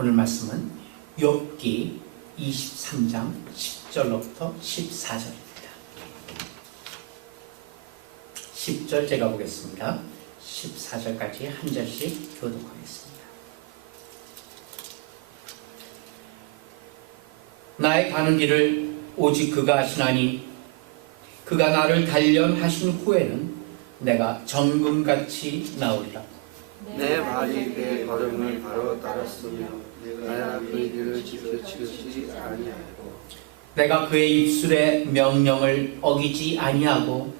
오늘 말씀은 욥기 23장 10절로부터 14절입니다. 10절 제가 보겠습니다. 14절까지 한 절씩 교독하겠습니다. 나의 가는 길을 오직 그가 하시나니 그가 나를 단련하신 후에는 내가 정금같이 나오리라. 내 발이 내 걸음을 바로 따랐으며 내가 그의 길을 지키지 아니하고 내가 그의 입술의 명령을 어기지 아니하고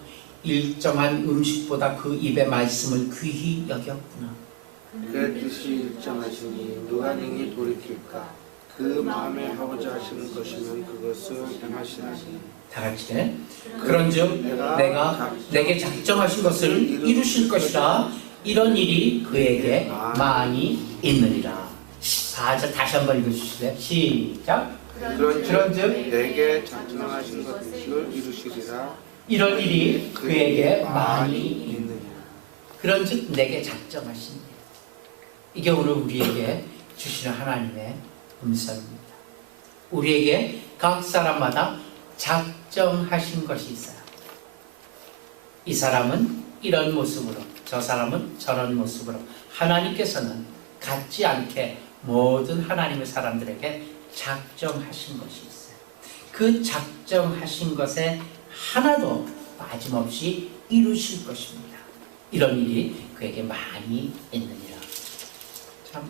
일정한 음식보다 그 입의 말씀을 귀히 여겼구나. 그의 뜻이 일정하시니 누가 능히 돌이킬까? 그 마음에 하고자 하시는 것이면 그것을 행하시나니. 다 같이 그런즉 내가 내게 작정하신 것을 이루실 것이라. 이런 일이 그에게 많이 있느니라. 14절 다시 한번 읽어주실래요? 시작. 그런즉 내게 작정하신 것을 이루시리라. 이런 일이 그에게 많이 있느니라. 그런즉 내게 작정하신 일. 이게 오늘 우리에게 주시는 하나님의 음성입니다. 우리에게 각 사람마다 작정하신 것이 있어요. 이 사람은 이런 모습으로, 저 사람은 저런 모습으로. 하나님께서는 같지 않게 모든 하나님의 사람들에게 작정하신 것이 있어요. 그 작정하신 것에 하나도 빠짐없이 이루실 것입니다. 이런 일이 그에게 많이 있느니라. 참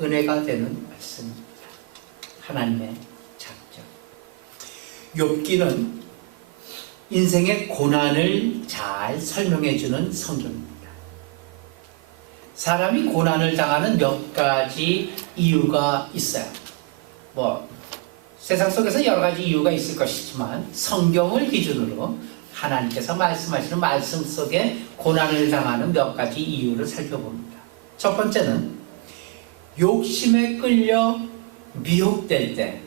은혜가 되는 말씀입니다. 하나님의 작정. 욥기는 인생의 고난을 잘 설명해주는 성경입니다. 사람이 고난을 당하는 몇 가지 이유가 있어요. 세상 속에서 여러 가지 이유가 있을 것이지만 성경을 기준으로 하나님께서 말씀하시는 말씀 속에 고난을 당하는 몇 가지 이유를 살펴봅니다. 첫 번째는 욕심에 끌려 미혹될 때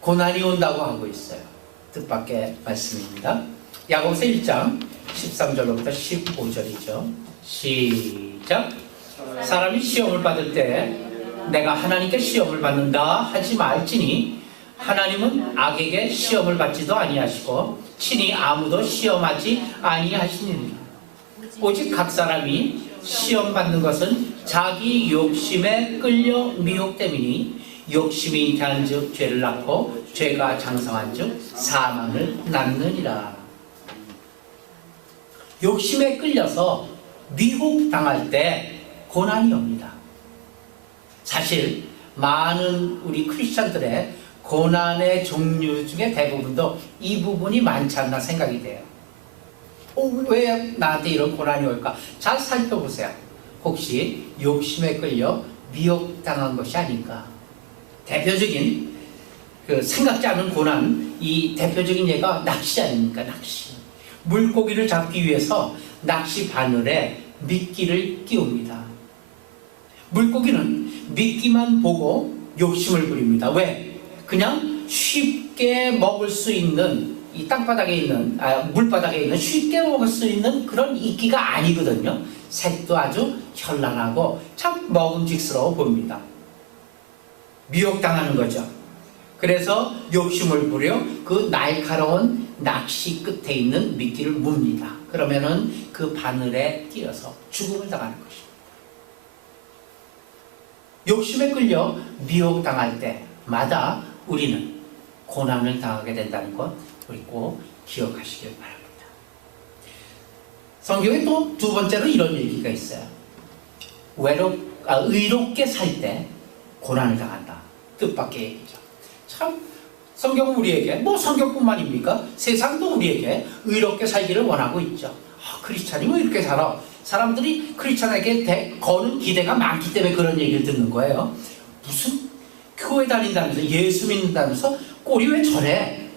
고난이 온다고 하고 있어요. 뜻밖의 말씀입니다. 야고보서 1장 13절로부터 15절이죠. 시작. 사람이 시험을 받을 때 내가 하나님께 시험을 받는다 하지 말지니 하나님은 악에게 시험을 받지도 아니하시고 친히 아무도 시험하지 아니하시니라. 오직 각 사람이 시험 받는 것은 자기 욕심에 끌려 미혹됨이니 욕심이 잉태한즉 죄를 낳고 죄가 장성한즉 사망을 낳느니라. 욕심에 끌려서 미혹당할 때 고난이 옵니다. 사실 많은 우리 크리스찬들의 고난의 종류 중에 대부분도 이 부분이 많지 않나 생각이 돼요. 왜 나한테 이런 고난이 올까? 잘 살펴보세요. 혹시 욕심에 끌려 미혹당한 것이 아닌가? 대표적인 생각지 않은 고난, 이 대표적인 예가 낚시 아닙니까? 낚시. 물고기를 잡기 위해서 낚시 바늘에 미끼를 끼웁니다. 물고기는 미끼만 보고 욕심을 부립니다. 왜? 그냥 쉽게 먹을 수 있는, 이 땅바닥에 있는, 물바닥에 있는 쉽게 먹을 수 있는 그런 이끼가 아니거든요. 색도 아주 현란하고 참 먹음직스러워 보입니다. 미혹당하는 거죠. 그래서 욕심을 부려 그 날카로운 낚시 끝에 있는 미끼를 뭅니다. 그러면은 그 바늘에 끼어서 죽음을 당하는 것입니다. 욕심에 끌려 미혹당할 때마다 우리는 고난을 당하게 된다는 것 우리 꼭 기억하시길 바랍니다. 성경에 또 두 번째로 이런 얘기가 있어요. 의롭게 살 때 고난을 당한다. 뜻밖의 얘기죠. 참 성경은 우리에게, 성경뿐만입니까? 세상도 우리에게 의롭게 살기를 원하고 있죠. 크리스찬이 왜 이렇게 살아? 사람들이 크리스찬에게 거는 기대가 많기 때문에 그런 얘기를 듣는 거예요. 무슨 교회 다닌다면서, 예수 믿는다면서 꼴이 왜 저래?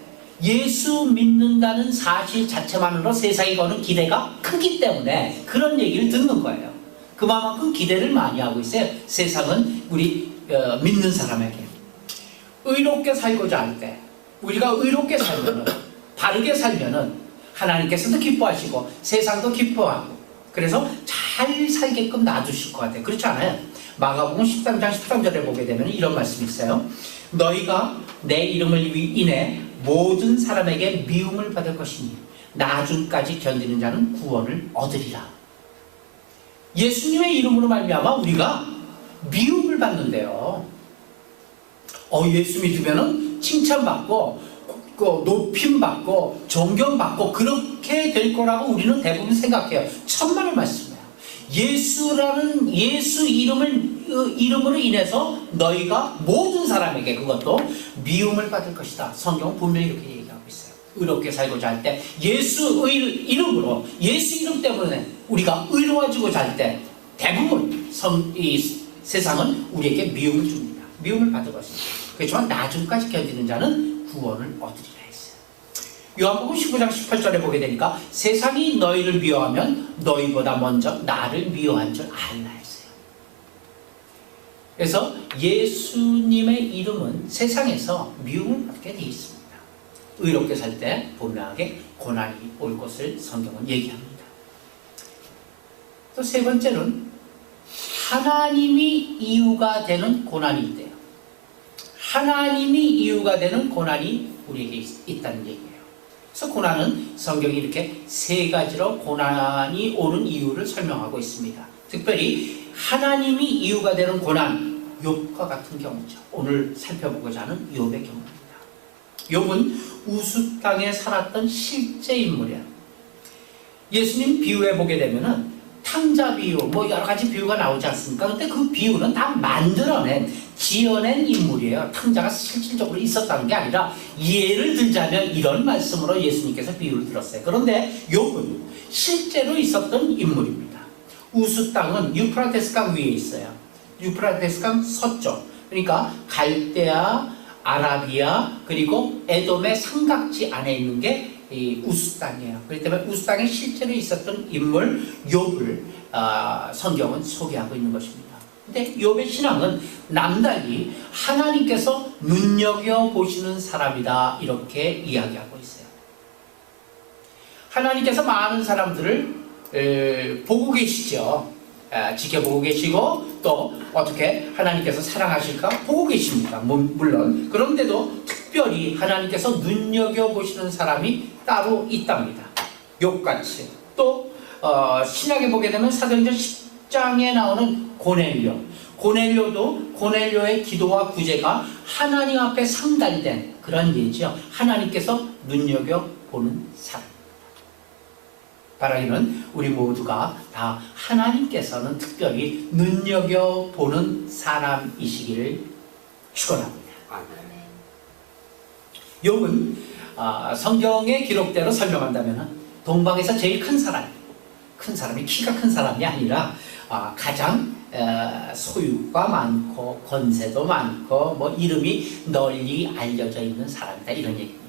예수 믿는다는 사실 자체만으로 세상이 거는 기대가 크기 때문에 그런 얘기를 듣는 거예요. 그만큼 기대를 많이 하고 있어요. 세상은 우리 믿는 사람에게. 의롭게 살고자 할 때, 우리가 의롭게 살면은, 바르게 살면은 하나님께서도 기뻐하시고 세상도 기뻐하고, 그래서 잘 살게끔 놔두실 것 같아요. 그렇지 않아요? 마가복음 13장 13절에 보게 되면 이런 말씀이 있어요. 너희가 내 이름을 인해 모든 사람에게 미움을 받을 것이니 나중까지 견디는 자는 구원을 얻으리라. 예수님의 이름으로 말미암아 우리가 미움을 받는데요. 예수 믿으면은 칭찬받고 높임받고 존경받고 그렇게 될 거라고 우리는 대부분 생각해요. 천만의 말씀이에요. 예수 이름으로 인해서 너희가 모든 사람에게 그것도 미움을 받을 것이다. 성경은 분명히 이렇게 얘기하고 있어요. 의롭게 살고자 할 때 예수 이름으로 예수 이름 때문에 우리가 의로워지고자 할 때 대부분 이 세상은 우리에게 미움을 줍니다. 미움을 받을 것입니다. 그렇지만 나중까지 견디는 자는 구원을 얻으리라 했어요. 요한복음 19장 18절에 보게 되니까 세상이 너희를 미워하면 너희보다 먼저 나를 미워한 줄 알라 했어요. 그래서 예수님의 이름은 세상에서 미움을 받게 되어 있습니다. 의롭게 살 때 분명하게 고난이 올 것을 성경은 얘기합니다. 또 세 번째는 하나님이 이유가 되는 고난이 있대요. 하나님이 이유가 되는 고난이 우리에게 있다는 얘기예요. 그래서 고난은 성경이 이렇게 세 가지로 고난이 오는 이유를 설명하고 있습니다. 특별히 하나님이 이유가 되는 고난, 욥과 같은 경우죠. 오늘 살펴보고자 하는 욥의 경우입니다. 욥은 우스 땅에 살았던 실제 인물이에요. 예수님 비유해 보게 되면은 탕자 비유, 여러 가지 비유가 나오지 않습니까? 근데 그 비유는 다 지어낸 인물이에요. 탕자가 실질적으로 있었다는 게 아니라 예를 들자면 이런 말씀으로 예수님께서 비유를 들었어요. 그런데 욥은 실제로 있었던 인물입니다. 우스 땅은 유프라테스 강 위에 있어요. 유프라테스 강 서쪽, 그러니까 갈대아, 아라비아, 그리고 에돔의 삼각지 안에 있는 게 이 우스 땅이에요. 그렇기 때문에 우스 땅에 실제로 있었던 인물 욥을 성경은 소개하고 있는 것입니다. 근데 욥의 신앙은 남달리 하나님께서 눈여겨보시는 사람이다 이렇게 이야기하고 있어요. 하나님께서 많은 사람들을 보고 계시죠. 지켜보고 계시고 또 어떻게 하나님께서 사랑하실까 보고 계십니다. 물론 그런데도 특별히 하나님께서 눈여겨보시는 사람이 따로 있답니다. 욥같이. 또 신약에 보게 되면 사도행전 10장에 나오는 고넬료도 고넬료의 기도와 구제가 하나님 앞에 상달된 그런 예죠. 하나님께서 눈여겨보는 사람. 바라기는 우리 모두가 다 하나님께서는 특별히 눈여겨보는 사람이시기를 축원합니다. 욥은 성경의 기록대로 설명한다면 동방에서 제일 큰 사람이 키가 큰 사람이 아니라 가장 소유가 많고 권세도 많고 이름이 널리 알려져 있는 사람이다 이런 얘기입니다.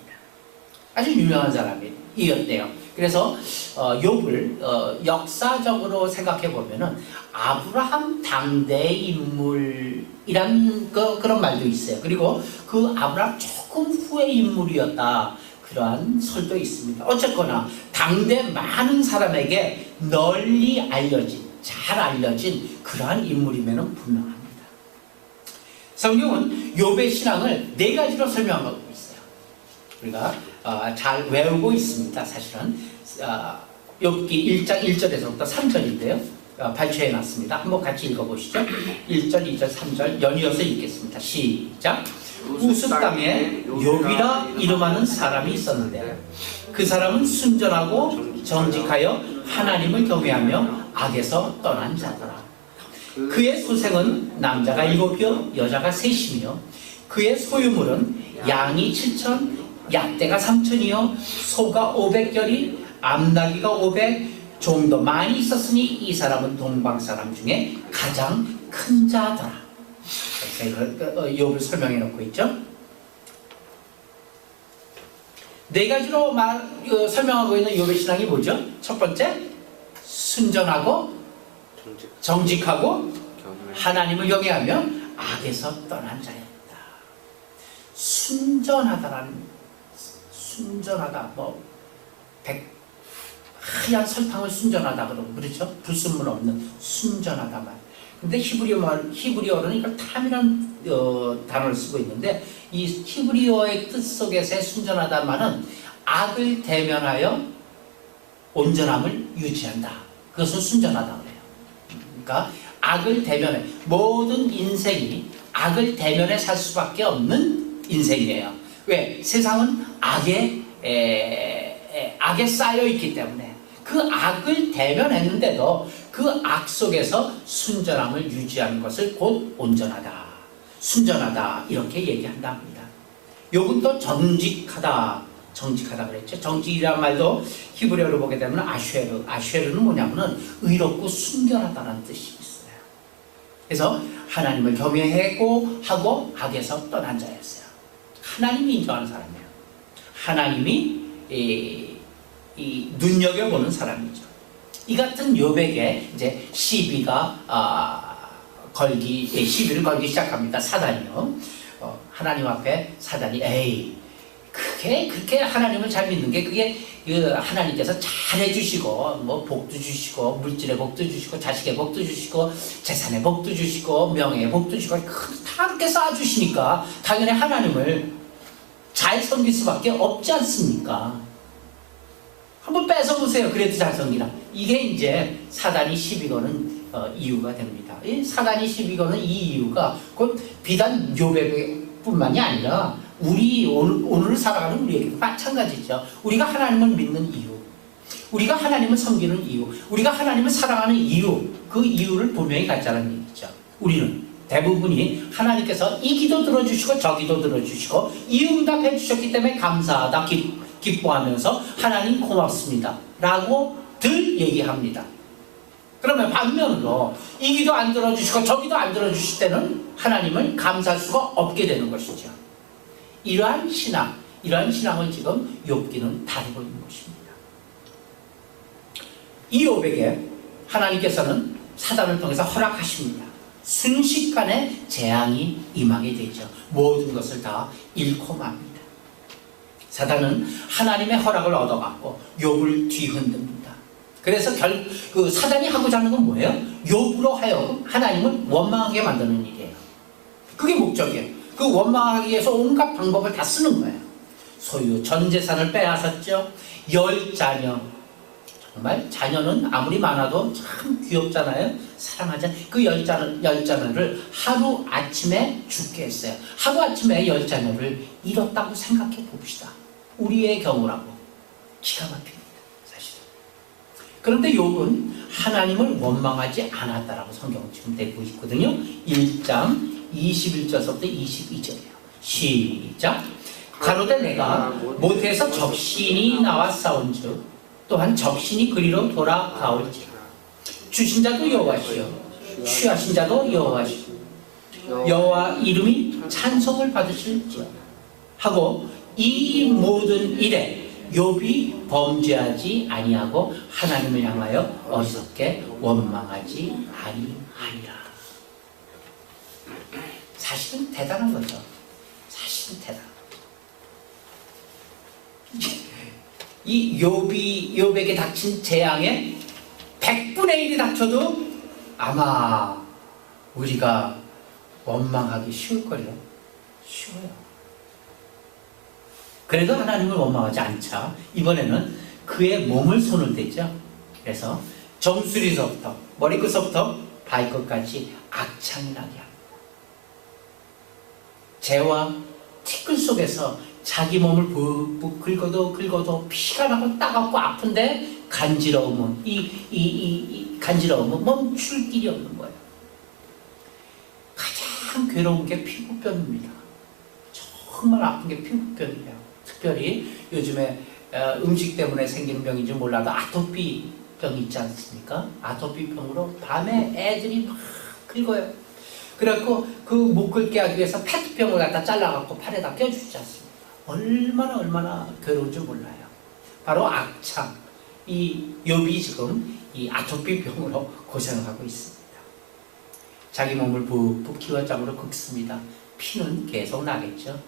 아주 유명한 사람이었대요. 그래서 욥을 역사적으로 생각해 보면은 아브라함 당대의 인물이란 그런 말도 있어요. 그리고 그 아브라함 조금 후의 인물이었다 그러한 설도 있습니다. 어쨌거나 당대 많은 사람에게 널리 알려진 잘 알려진 그러한 인물이면은 분명합니다. 성경은 욥의 신앙을 네 가지로 설명하고 있어요. 우리가 잘 외우고 있습니다. 사실은 욥기 1장 1절에서부터 3절인데요. 발췌해 놨습니다. 한번 같이 읽어보시죠. 1절, 2절, 3절 연이어서 읽겠습니다. 시작. 우스 땅에 욥이라 이름하는 사람이 있었는데 그 사람은 순전하고 정직하여 하나님을 경외하며 악에서 떠난 자더라. 그의 소생은 남자가 7이요 여자가 3이며 그의 소유물은 양이 7천, 약대가 3천이요 소가 500결이, 암나귀가 500, 종도 많이 있었으니 이 사람은 동방 사람 중에 가장 큰 자더라. 욥을 설명해 놓고 있죠. 네 가지로 설명하고 있는 욥의 신앙이 뭐죠? 첫 번째, 순전하고 정직하고 하나님을 경외하며 악에서 떠난 자였다. 순전하다, 하얀 설탕을 순전하다 그러고 그렇죠? 불순물 없는 순전하다 말. 근데 히브리어로는 이걸 탐이라는 단어를 쓰고 있는데 이 히브리어의 뜻 속에서의 순전하다는 말은 악을 대면하여 온전함을 유지한다. 그것은 순전하다 그래요. 그러니까 악을 대면해 모든 인생이 악을 대면해 살 수밖에 없는 인생이에요. 왜? 세상은 악에 쌓여 있기 때문에 그 악을 대면했는데도 그 악 속에서 순전함을 유지하는 것을 곧 온전하다, 순전하다 이렇게 얘기한다 합니다. 욥은 또 정직하다 그랬죠. 정직이란 말도 히브리어로 보게 되면 아쉐르는 뭐냐면은 의롭고 순결하다는 뜻이 있어요. 그래서 하나님을 경외하고 하고 악에서 떠난 자였어요. 하나님이 인정하는 사람이에요. 하나님이 이 눈여겨보는 사람이죠. 이 같은 욥에게 이제 시비를 걸기 시작합니다. 사단이요. 하나님 앞에 사단이 그렇게 하나님을 잘 믿는 게 그게 하나님께서 잘해 주시고 뭐 복도 주시고 물질의 복도 주시고 자식의 복도 주시고 재산의 복도 주시고 명예의 복도 주시고 다 그렇게 쌓아 주시니까 당연히 하나님을 잘 섬길 수밖에 없지 않습니까? 한번 뺏어 보세요. 그래도 잘 섬기라. 이게 이제 사단이 시비 거는 이유가 됩니다. 사단이 시비 거는 이 이유가 곧 비단 욥에게뿐만이 아니라 오늘 살아가는 우리에게도 마찬가지죠. 우리가 하나님을 믿는 이유, 우리가 하나님을 섬기는 이유, 우리가 하나님을 사랑하는 이유, 그 이유를 분명히 갖자는 얘기죠. 우리는 대부분이 하나님께서 이 기도 들어주시고 저 기도 들어주시고 이 응답해 주셨기 때문에 감사하다, 기뻐하면서 하나님 고맙습니다 라고 늘 얘기합니다. 그러면 반면으로 이 기도 안 들어주시고 저 기도 안 들어주실 때는 하나님을 감사할 수가 없게 되는 것이죠. 이러한 신앙을 지금 욥기는 다루고 있는 것입니다. 이 욥에게 하나님께서는 사단을 통해서 허락하십니다. 순식간에 재앙이 임하게 되죠. 모든 것을 다 잃고 맙니다. 사단은 하나님의 허락을 얻어갖고 욥을 뒤흔듭니다. 그래서 그 사단이 하고자 하는 건 뭐예요? 욥으로 하여금 하나님을 원망하게 만드는 일이에요. 그게 목적이에요. 그 원망하기 위해서 온갖 방법을 다 쓰는 거예요. 소유, 전 재산을 빼앗았죠. 10자녀. 정말 자녀는 아무리 많아도 참 귀엽잖아요. 사랑하잖아요. 그 10자녀를 하루 아침에 죽게 했어요. 하루 아침에 10자녀를 잃었다고 생각해 봅시다. 우리의 경우라고. 기가 막힙니다. 사실. 그런데 욥은 하나님을 원망하지 않았다라고 성경은 지금 되고 있거든요. 1장 21절부터 22절이에요. 시작. 가로되 내가 모태에서 적신이 나와 싸운즉 또한 적신이 그리로 돌아가올지라. 주신 자도 여호와시요 취하신 자도 여호와시요 여호와 이름이 찬송을 받으실지어다 하고 이 모든 일에 욥이 범죄하지 아니하고 하나님을 향하여 어리석게 원망하지 아니하니라. 사실은 대단한 거죠. 사실은 대단한 거죠. 이 욥에게 닥친 재앙에 100분의 1이 닥쳐도 아마 우리가 원망하기 쉬울 거예요. 쉬워요. 그래도 하나님을 원망하지 않자 이번에는 그의 몸을 손을 댔죠. 그래서 정수리서부터 머리끝서부터 발끝까지 악창이 나게 합니다. 재와 티끌 속에서 자기 몸을 푹푹 긁어도 피가 나고 따갑고 아픈데 간지러움은 이 간지러움은 멈출 길이 없는 거예요. 가장 괴로운 게 피부병입니다. 정말 아픈 게 피부병이에요. 특별히 요즘에 음식 때문에 생기는 병인지 몰라도 아토피병이 있지 않습니까? 아토피병으로 밤에 애들이 막 긁어요. 그래갖고 그 못 긁게 하기 위해서 페트병을 갖다 잘라갖고 팔에다 껴주지 않습니까? 얼마나 괴로운지 몰라요. 바로 악창. 이 욥이 지금 이 아토피병으로 고생하고 있습니다. 자기 몸을 푹푹 기와장으로 긁습니다. 피는 계속 나겠죠.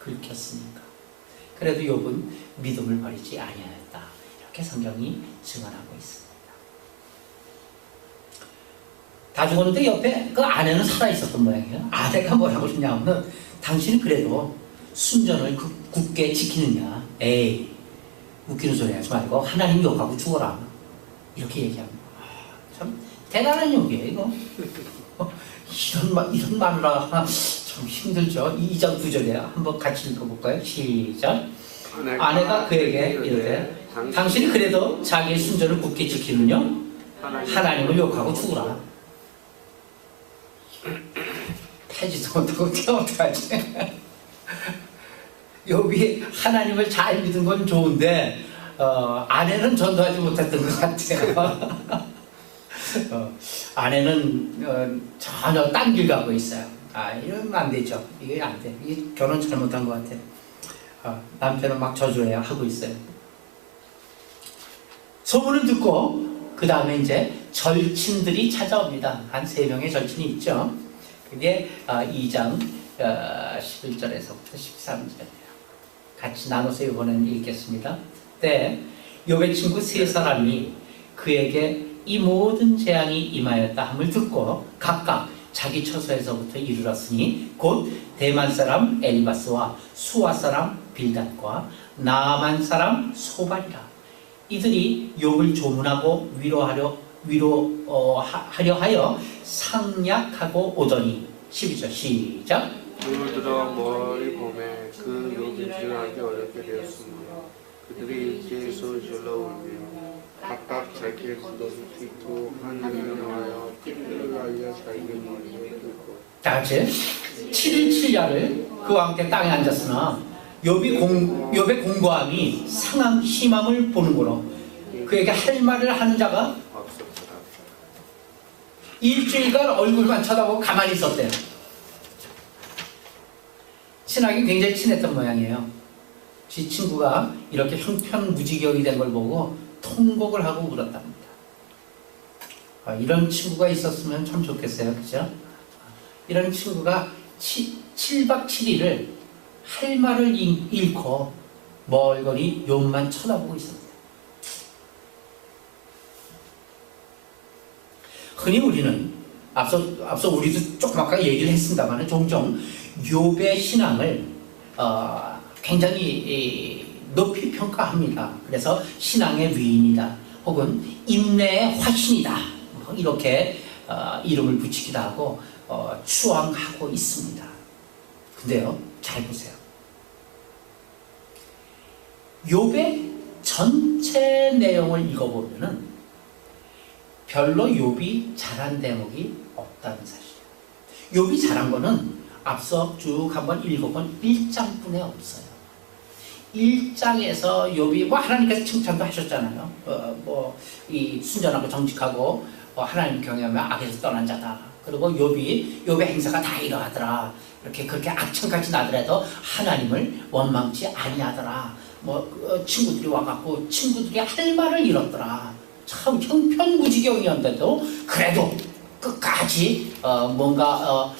긁혔으니까. 그래도 욥은 믿음을 버리지 아니하였다. 이렇게 성경이 증언하고 있습니다. 다 죽었는데 옆에 그 아내는 살아있었던 모양이에요. 아내가 뭐라고 그러냐면은 당신이 그래도 순전을 굳게 지키느냐. 에이, 웃기는 소리 하지 말고 하나님 욕하고 죽어라. 이렇게 얘기합니다. 참 대단한 욕이에요, 이거. 이런 말을 참 힘들죠. 2장 9절에 한번 같이 읽어볼까요? 시작. 아내가 그에게 이르되 당신이 그래도 자기의 순전을 굳게 지키느냐? 하나님을 욕하고 죽으라. 패지도 못하고 어떡하지? 욥이 하나님을 잘 믿은 건 좋은데 아내는 전도하지 못했던 것 같아요. 아내는 전혀 딴 길 가고 있어요. 이러면 안 되죠. 이게 안 돼. 이게 결혼 잘못한 것 같아요. 남편은 막 저주해야 하고 있어요. 소문을 듣고 그 다음에 이제 절친들이 찾아옵니다. 한 3명의 절친이 있죠. 그게 2장 11절에서부터 13절이에요. 같이 나눠서 이번엔 읽겠습니다. 때 욥의 친구 3사람이 그에게 이 모든 재앙이 임하였다 함을 듣고 각각 자기 처소에서부터 이르렀으니 곧 대만 사람 엘리바스와 수아 사람 빌닷과 나아만 사람 소발이라. 이들이 욥을 조문하고 위로하려 하여 상약하고 오더니 12절 시작. 누구들아 멀리 보매 그 욥이 지나기 어렵게 되었습니다. 그들이 일제에서 질러오며 각각 자기의 겉옷을 찢고 하늘을 향하여 띠를 알려 자기의 머리를 긁고. 다 같이 7일 7야를 그와 함께 땅에 앉았으나 욥의 공고함이 상한 심함을 보는 거로 그에게 할 말을 하는 자가 없었더라. 일주일간 얼굴만 쳐다보고 가만히 있었대요. 친하기 굉장히 친했던 모양이에요. 지 친구가 이렇게 형편무지경이 된 걸 보고 통곡을 하고 울었답니다. 이런 친구가 있었으면 참 좋겠어요. 그죠? 이런 친구가 7박 7일을 할 말을 잃고 멀거리 욥만 쳐다보고 있었대요. 흔히 우리는 앞서 우리도 조금 아까 얘기를 했습니다만 종종 욥의 신앙을 굉장히 높이 평가합니다. 그래서 신앙의 위인이다 혹은 인내의 화신이다 이렇게 이름을 붙이기도 하고 추앙하고 있습니다. 근데요, 잘 보세요. 욥의 전체 내용을 읽어보면은 별로 욥이 잘한 대목이 없다는 사실이에요. 욥이 잘한 거는 앞서 쭉 한번 읽어본 1장뿐에 없어요. 1장에서 욥이 하나님께서 칭찬도 하셨잖아요. 이 순전하고 정직하고 하나님 경외하며 악에서 떠난 자다. 그리고 욥의 행사가 다 이러하더라. 이렇게 그렇게 악천까지 나더라도 하나님을 원망치 아니하더라. 친구들이 와갖고 친구들이 할 말을 잃었더라. 참 형편무지경이었는데도 그래도 끝까지 뭔가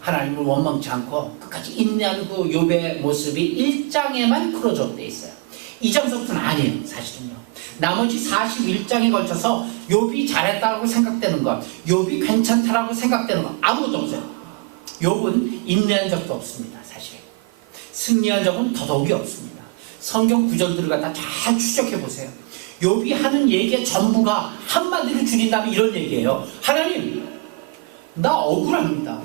하나님을 원망치 않고 끝까지 인내하는 그 욥의 모습이 1장에만 풀어져 있어요. 2장서부터는 아니에요. 사실은요. 나머지 41장에 걸쳐서 욥이 잘했다고 생각되는 것, 욥이 괜찮다라고 생각되는 것 아무것도 없어요. 욥은 인내한 적도 없습니다. 사실 승리한 적은 더더욱이 없습니다. 성경 구절들을 갖다 잘 추적해 보세요. 욥이 하는 얘기의 전부가 한마디로 줄인다면 이런 얘기예요. 하나님, 나 억울합니다.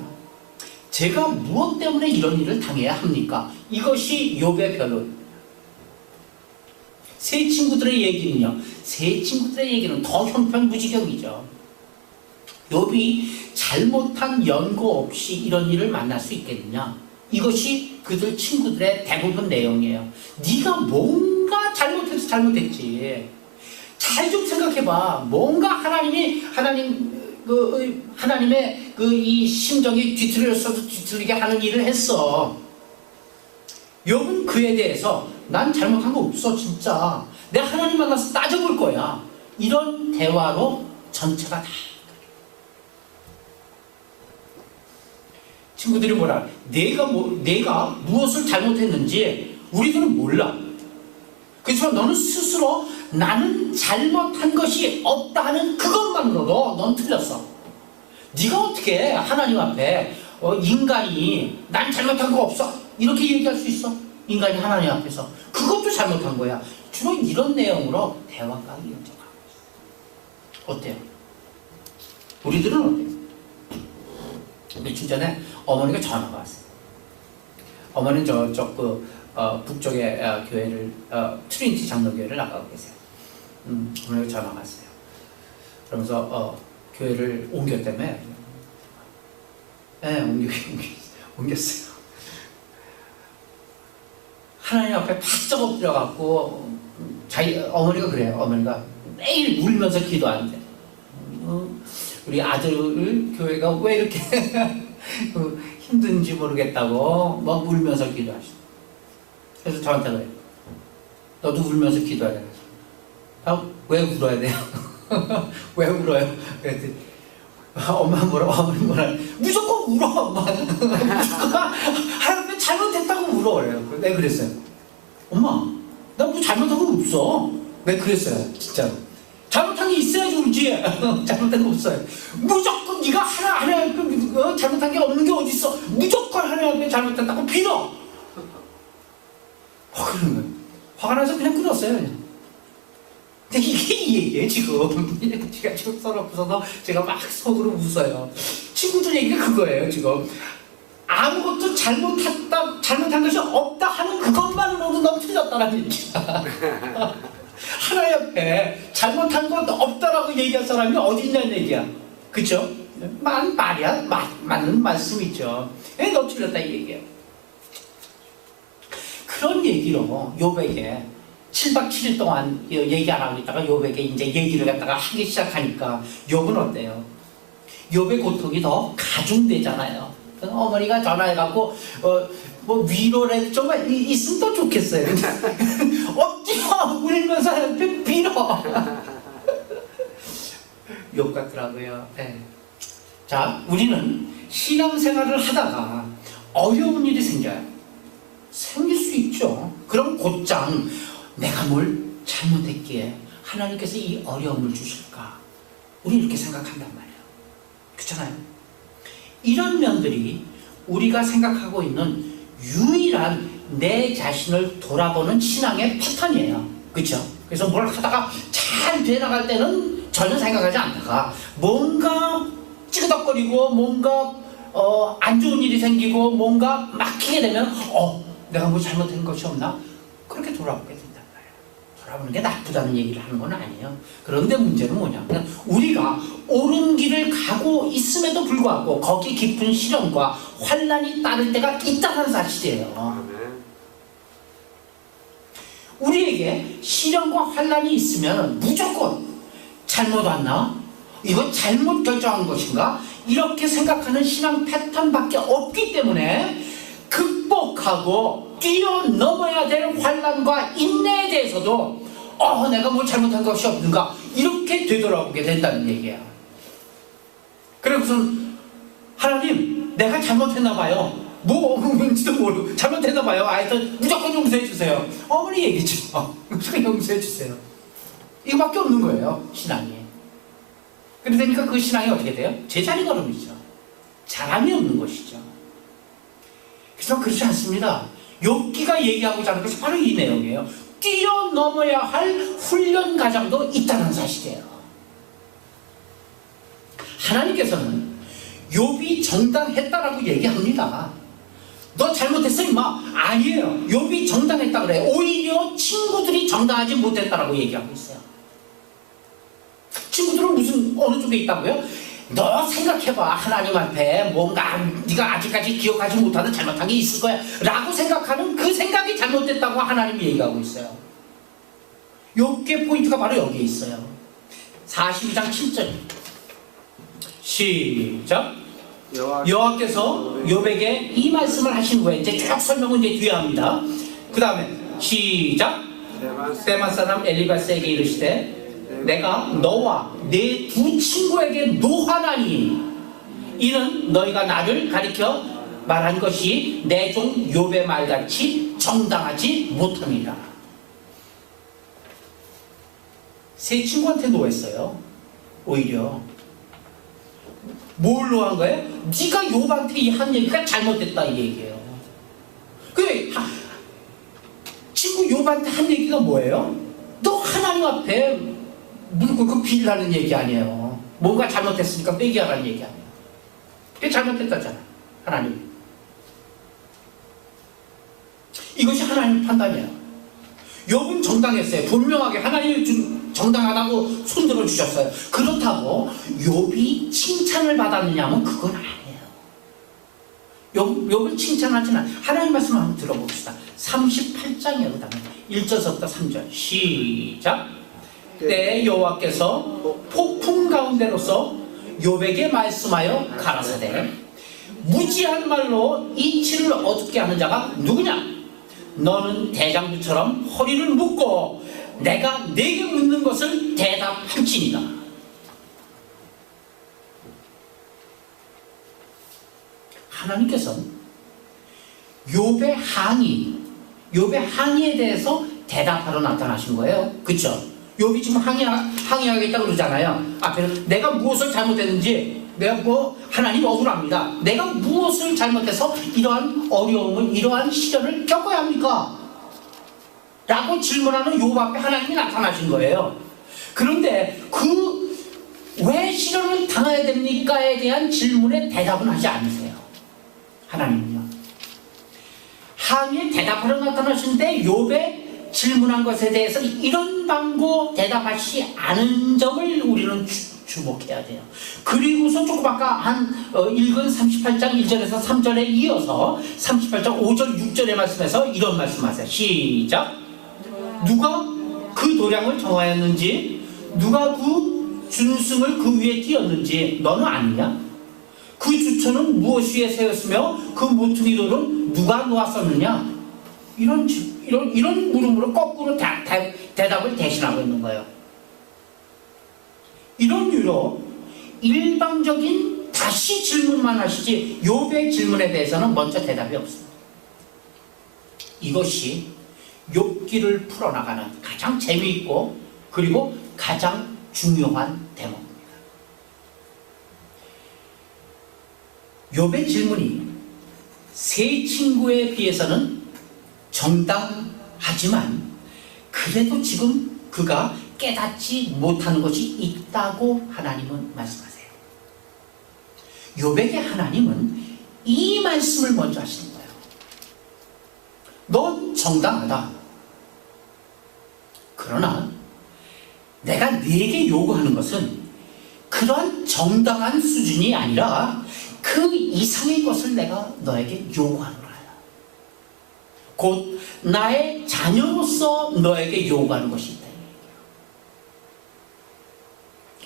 제가 무엇 때문에 이런 일을 당해야 합니까? 이것이 욥의 변론입니다. 세 친구들의 얘기는요. 세 친구들의 얘기는 더 형편무지경이죠. 욥이 잘못한 연고 없이 이런 일을 만날 수 있겠느냐? 이것이 그들 친구들의 대부분 내용이에요. 네가 뭔가 잘못해서 잘못했지. 잘 좀 생각해봐. 뭔가 하나님의 이 심정이 뒤틀려서도 뒤틀리게 하는 일을 했어. 욥은 그에 대해서 난 잘못한 거 없어 진짜. 내가 하나님 만나서 따져볼 거야. 이런 대화로 전체가 다. 친구들이 뭐라? 내가 무엇을 잘못했는지 우리들은 몰라. 그래서 너는 스스로 나는 잘못한 것이 없다 하는 그것만으로도 넌 틀렸어. 네가 어떻게 하나님 앞에 인간이 난 잘못한 거 없어 이렇게 얘기할 수 있어? 인간이 하나님 앞에서 그것도 잘못한 거야. 주로 이런 내용으로 대화가 이어져가고 있어. 어때요? 우리들은 어때요? 며칠 전에 어머니가 전화가 왔어요. 어머니는 저쪽 북쪽의 교회를 트리니티 장로교회를 나가고 계세요. 어머니가 전화가 왔어요. 그러면서 교회를 옮겼다며. 네, 옮겼어요. 하나님 앞에 바짝 엎드려갖고 어머니가 그래요. 어머니가 매일 울면서 기도하는데 우리 아들을 교회가 왜 이렇게 힘든지 모르겠다고 막 울면서 기도하시고 그래서 저한테 그래요. 너도 울면서 기도해야 돼. 왜 울어야 돼요? 왜 울어요? 그랬더니 엄마 어머니 뭐라 무조건 울어 엄마. 무조건 하나님 잘못했다고 울어 그래요. 내가 그랬어요. 엄마 나 뭐 잘못한 거 없어. 내가 그랬어요. 진짜로. 잘못한 게 있어야지 울지. 잘못한 거 없어요. 무조건 네가 하나님 잘못한 게 없는 게 어딨어. 무조건 하나님 잘못했다고 빌어. 그러는 거예요. 화가 나서 그냥 끊었어요. 근데 이게 이 얘기예요 지금. 제가 지금 서럽어서 제가 막 속으로 웃어요. 친구들 얘기가 그거예요 지금. 아무것도 잘못한 것이 없다 하는 그것만으로도 너무 틀렸다는 얘기야. 하나님 앞에 잘못한 것 없다라고 얘기할 사람이 어디 있냐는 얘기야. 그쵸? 말이야. 맞는 말씀이죠. 너무 틀렸다 이 얘기야. 그런 얘기로 욥에게 7박 7일 동안 얘기 안 하고 있다가 욥에게 이제 얘기를 갖다가 하기 시작하니까 욥은 어때요? 욥의 고통이 더 가중되잖아요. 어머니가 전화해갖고 뭐 위로라도 정말 있으면 더 좋겠어요. 엎드려 울면서 하나님 빌어. 욥 같더라고요. 네. 자, 우리는 신앙생활을 하다가 어려운 일이 생길 수 있죠. 그럼 곧장 내가 뭘 잘못했기에 하나님께서 이 어려움을 주실까? 우리 이렇게 생각한단 말이에요. 그렇잖아요. 이런 면들이 우리가 생각하고 있는 유일한 내 자신을 돌아보는 신앙의 패턴이에요. 그렇죠? 그래서 뭘 하다가 잘 돼나갈 때는 전혀 생각하지 않다가 뭔가 찌그덕거리고 뭔가 안 좋은 일이 생기고 뭔가 막히게 되면 내가 뭐 잘못한 것이 없나? 그렇게 돌아보게 된단 말이에요. 돌아보는 게 나쁘다는 얘기를 하는 건 아니에요. 그런데 문제는 뭐냐면 우리가 옳은 길을 가고 있음에도 불구하고 거기 깊은 시련과 환난이 따를 때가 있다는 사실이에요. 우리에게 시련과 환난이 있으면 무조건 잘못 왔나? 이거 잘못 결정한 것인가? 이렇게 생각하는 신앙 패턴밖에 없기 때문에 극복하고 뛰어넘어야 될 환난과 인내에 대해서도 내가 뭐 잘못한 것이 없는가? 이렇게 되돌아보게 된다는 얘기야. 그래서 하나님 내가 잘못했나 봐요. 뭔지도 모르고 잘못했나 봐요. 하여튼 무조건 용서해 주세요. 어머니 얘기죠. 무조건 용서해 주세요. 이거밖에 없는 거예요. 신앙이. 그러니까 그 신앙이 어떻게 돼요? 제자리 걸음이죠. 자랑이 없는 것이죠. 그래서 그렇지 않습니다. 욥기가 얘기하고자 하는 것이 바로 이 내용이에요. 뛰어넘어야 할 훈련 과정도 있다는 사실이에요. 하나님께서는 욥이 정당했다라고 얘기합니다. 너 잘못했어 임마. 아니에요. 욥이 정당했다 그래요. 오히려 친구들이 정당하지 못했다라고 얘기하고 있어요. 친구들은 무슨 어느 쪽에 있다고요? 너 생각해봐. 하나님 앞에 뭔가 네가 아직까지 기억하지 못하는 잘못한 게 있을 거야 라고 생각하는 그 생각이 잘못됐다고 하나님이 얘기하고 있어요. 욥기의 포인트가 바로 여기에 있어요. 42장 7절 시작. 여호와께서 욥에게 이 말씀을 하신 후에 이제 쭉 설명은 이제 뒤에 합니다. 그 다음에 시작. 데만 사람 엘리바스에게 이르시되 내가 너와 네 두 친구에게 노하나니 이는 너희가 나를 가리켜 말한 것이 내 종 욥의 말같이 정당하지 못함이라. 세 친구한테 노했어요. 오히려 뭘로 한 거예요? 네가 욥한테 이 한 얘기가 잘못됐다 이 얘기예요. 그래, 친구 욥한테 한 얘기가 뭐예요? 너 하나님 앞에 무릎 꿇고 빌라는 얘기 아니에요. 뭔가 잘못됐으니까 빼기하라는 얘기 아니에요. 그게 잘못됐다잖아, 하나님. 이것이 하나님 판단이에요. 욥은 정당했어요. 분명하게 하나님이 정당하다고 손들어 주셨어요. 그렇다고 욥이 칭찬을 받았느냐 하면 그건 아니에요. 욥을 칭찬하지는 않아요. 하나님 말씀을 한번 들어봅시다. 38장이에요. 그 다음에 1절부터 3절 시작. 때 여호와께서 폭풍 가운데로서 욥에게 말씀하여 가라사대 무지한 말로 이치를 어둡게 하는 자가 누구냐? 너는 대장부처럼 허리를 묶고 내가 네게 묻는 것을 대답할지니라. 하나님께서는 욥의 항의에 대해서 대답하러 나타나신 거예요. 그렇죠? 욥이 지금 항의하겠다고 그러잖아요. 앞에는 내가 무엇을 잘못했는지, 내가 하나님 억울합니다. 내가 무엇을 잘못해서 이러한 어려움을, 이러한 시련을 겪어야 합니까? 라고 질문하는 욥 앞에 하나님이 나타나신 거예요. 그런데 왜 시련을 당해야 됩니까에 대한 질문에 대답은 하지 않으세요. 하나님은요. 항의에 대답하러 나타나시는데 욥의 질문한 것에 대해서 이런 방고 대답하시지 않은 점을 우리는 주목해야 돼요. 그리고서 조금 아까 읽은 38장 1절에서 3절에 이어서 38장 5절 6절의 말씀에서 이런 말씀하세요. 시작. 누가 그 도량을 정하였는지, 누가 그 준승을 그 위에 띄었는지 너는 아니냐? 그 주처는 무엇 위에 세웠으며 그 모퉁이 돌은 누가 놓았었느냐? 이런 물음으로 거꾸로 대답을 대신하고 있는 거예요. 이런 유로 일방적인 다시 질문만 하시지 욥의 질문에 대해서는 먼저 대답이 없습니다. 이것이 욥기를 풀어나가는 가장 재미있고 그리고 가장 중요한 대목입니다. 욥의 질문이 세 친구에 비해서는 정당하지만 그래도 지금 그가 깨닫지 못하는 것이 있다고 하나님은 말씀하세요. 욥에게 하나님은 이 말씀을 먼저 하시는 거예요. 넌 정당하다. 그러나 내가 네게 요구하는 것은 그러한 정당한 수준이 아니라 그 이상의 것을 내가 너에게 요구하노라. 곧 나의 자녀로서 너에게 요구하는 것이 있다.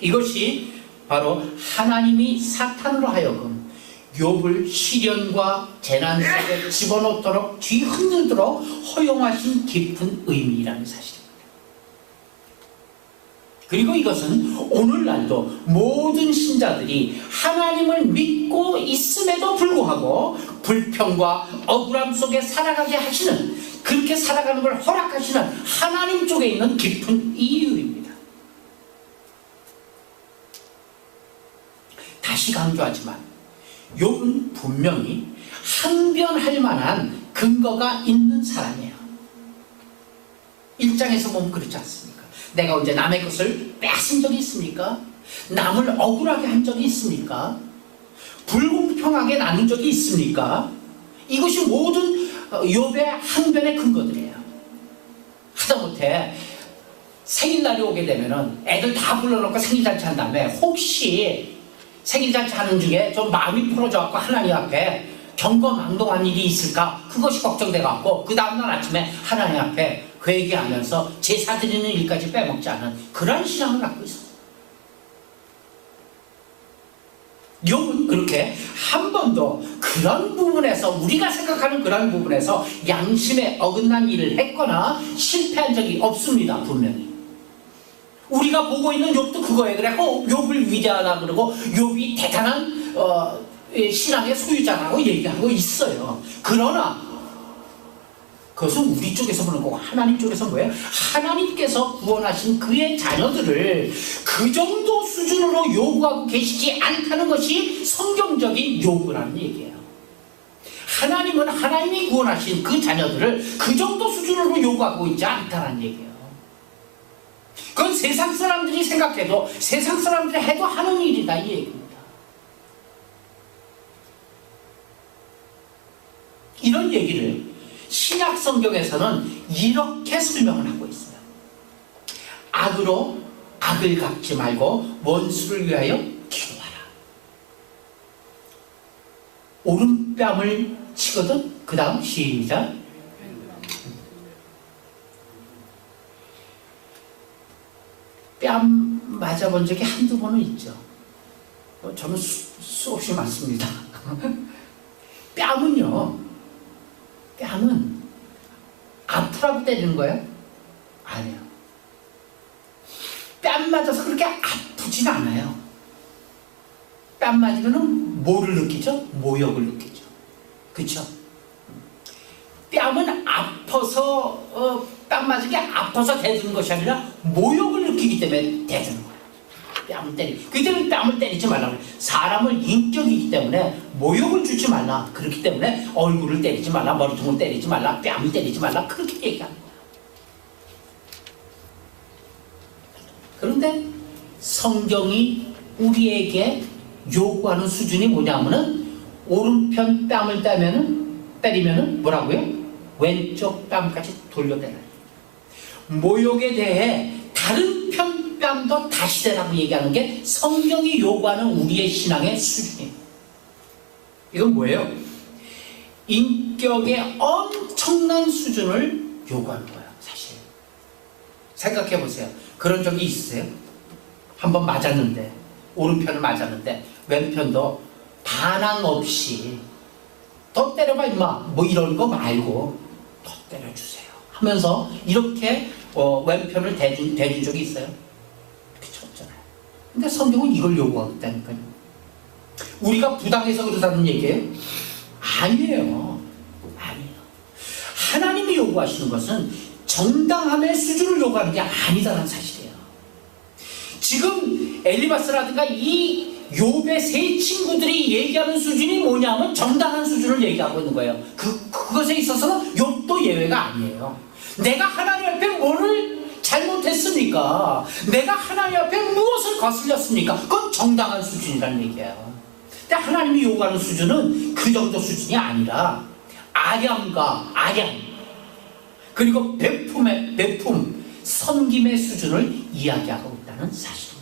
이것이 바로 하나님이 사탄으로 하여금 욥을 시련과 재난 속에 집어넣도록 뒤흔들도록 허용하신 깊은 의미라는 사실입니다. 그리고 이것은 오늘날도 모든 신자들이 하나님을 믿고 있음에도 불구하고 불평과 억울함 속에 살아가게 하시는, 그렇게 살아가는 걸 허락하시는 하나님 쪽에 있는 깊은 이유입니다. 다시 강조하지만 욥은 분명히 항변할 만한 근거가 있는 사람이에요. 1장에서 보면 그렇지 않습니까? 내가 언제 남의 것을 뺏은 적이 있습니까? 남을 억울하게 한 적이 있습니까? 불공평하게 나눈 적이 있습니까? 이것이 모든 욥의 항변의 근거들이에요. 하다못해 생일날이 오게 되면은 애들 다 불러놓고 생일잔치 한 다음에 혹시 생일잔치 하는 중에 좀 마음이 풀어져갖고 하나님 앞에 경거망동한 일이 있을까? 그것이 걱정돼갖고 그 다음날 아침에 하나님 앞에 회개하면서 제사 드리는 일까지 빼먹지 않은 그런 신앙을 갖고 있어요. 욥은 그렇게 한 번도 그런 부분에서, 우리가 생각하는 그런 부분에서 양심에 어긋난 일을 했거나 실패한 적이 없습니다. 분명히 우리가 보고 있는 욥도 그거에 그래 욥을 위대하다 그러고 욥이 대단한 신앙의 소유자라고 얘기하고 있어요. 그러나 그것은 우리 쪽에서 보는 거고 하나님 쪽에서 뭐예요? 하나님께서 구원하신 그의 자녀들을 그 정도 수준으로 요구하고 계시지 않다는 것이 성경적인 요구라는 얘기예요. 하나님은 하나님이 구원하신 그 자녀들을 그 정도 수준으로 요구하고 있지 않다는 얘기예요. 그건 세상 사람들이 생각해도 세상 사람들이 해도 하는 일이다 이 얘기입니다. 이런 얘기를 신약 성경에서는 이렇게 설명을 하고 있어요. 악으로 악을 갚지 말고 원수를 위하여 기도하라. 오른뺨을 치거든. 그 다음 시작. 뺨 맞아본 적이 한두 번은 있죠. 저는 수없이 많습니다. 뺨은 아프라고 때리는 거예요? 아니에요. 뺨 맞아서 그렇게 아프진 않아요. 뺨 맞으면 뭐를 느끼죠? 모욕을 느끼죠. 그렇죠? 뺨은 아파서 뺨 맞은 게 아파서 대드는 것이 아니라 모욕을 느끼기 때문에 대드는 거예요. 뺨을 때리. 그 때문에 뺨을 때리지 말라고 해요. 사람을 인격이기 때문에 모욕을 주지 말라. 그렇기 때문에 얼굴을 때리지 말라, 머리통을 때리지 말라, 뺨을 때리지 말라. 그렇게 얘기하는 거예요. 그런데 성경이 우리에게 요구하는 수준이 뭐냐면은 오른편 뺨을 때리면은 뭐라고요? 왼쪽 뺨까지 돌려대라. 모욕에 대해 다른 편 뺨도 다시 대라고 얘기하는 게 성경이 요구하는 우리의 신앙의 수준이에요. 이건 뭐예요? 인격의 엄청난 수준을 요구하는 거예요. 사실 생각해 보세요. 그런 적이 있으세요? 한번 맞았는데 오른편을 맞았는데 왼편도 반항 없이 더 때려봐 임마 뭐 이런 거 말고 더 때려주세요 하면서 이렇게 왼편을 대준 적이 있어요? 그렇죠, 없잖아요. 근데 성경은 이걸 요구하고 있다니까요. 우리가 부당해서 그러다는 얘기예요? 아니에요. 하나님이 요구하시는 것은 정당함의 수준을 요구하는 게 아니다라는 사실이에요. 지금 엘리바스라든가 이 욥의 세 친구들이 얘기하는 수준이 뭐냐면 정당한 수준을 얘기하고 있는 거예요. 그것에 있어서는 욥도 예외가 아니에요. 내가 하나님 앞에 뭐를 잘못했습니까? 내가 하나님 앞에 무엇을 거슬렸습니까? 그건 정당한 수준이라는 얘기예요. 근데 하나님이 요구하는 수준은 그 정도 수준이 아니라 아량과 아량 그리고 베품, 섬김의 수준을 이야기하고 있다는 사실.